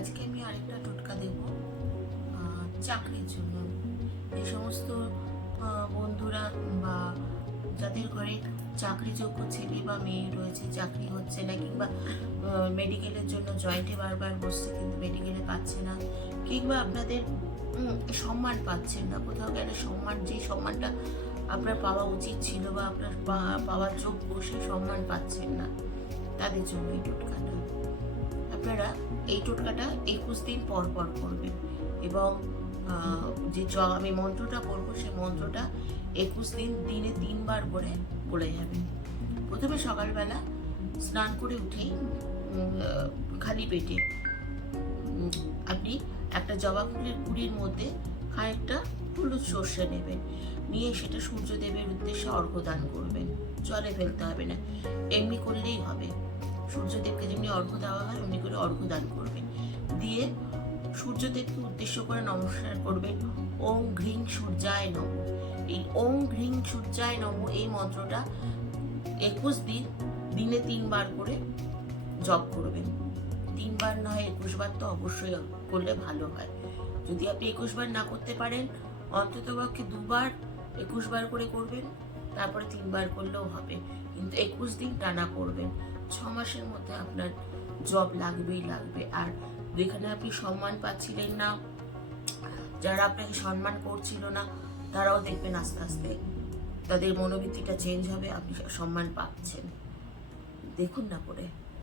আজকে আমি আরেকটা টোটকা দেব চাকরির জন্য। যে সমস্ত বন্ধুরা বা যাদের ঘরে চাকরিযোগ্য ছেলে বা মেয়ে রয়েছে, চাকরি হচ্ছে না, কিংবা মেডিকেলের জন্য জয়েন্টে বারবার বসছে কিন্তু মেডিকেলে পাচ্ছে না, কিংবা আপনাদের সম্মান পাচ্ছেন না, কোথাও গেলে সম্মান, যে সম্মানটা আপনার পাওয়া উচিত ছিল বা আপনার পাওয়ার যোগ্য, সেই সম্মান পাচ্ছেন না, তাদের জন্য এই টোটকাটা। আপনারা এই টোটকাটা 21 দিন পর পর করবেন এবং যে আমি মন্ত্রটা বলবো সেই মন্ত্রটা 21 দিন দিনে 3 বার করে বলে যাবেন। প্রথমে সকালবেলা স্নান করে উঠেই খালি পেটে আপনি একটা জবা ফুলের কুড়ির মধ্যে খানিকটা হলুদ সর্ষে নেবেন, নিয়ে সেটা সূর্যদেবের উদ্দেশ্যে অর্ঘ্য দান করবেন। জলে ফেলতে হবে না, এমনি করলেই হবে। সূর্যদেবকে যেমনি অর্ঘ্য দেওয়া হয় অমনি করে অর্ঘ্য দান করবেন। দিয়ে সূর্যদেবকে উদ্দেশ্য করে নমস্কার করবেন, ওম ঘ্রিং সূর্যায় নমঃ। এই ওম ঘ্রিং সূর্যায় নমঃ এই মন্ত্রটা 21 দিন দিনে 3 বার করে জপ করবেন। 3 বার নয় 21 বার তো অবশ্যই করলে ভালো হয়। যদি আপনি 21 বার না করতে পারেন, অন্ততপক্ষে 2 বার 21 বার করে করবেন, তারপরে 3 বার করলেও হবে, কিন্তু 21 দিন টানা করবেন। 6 মাসের মধ্যে আপনার জব লাগবেই লাগবে। আর যেখানে আপনি সম্মান পাচ্ছিলেন না, যারা আপনাকে সম্মান করছিল না, তারাও দেখবেন আস্তে আস্তে তাদের মনোবৃত্তিটা চেঞ্জ হবে, আপনি সম্মান পাচ্ছেন। দেখুন না করে।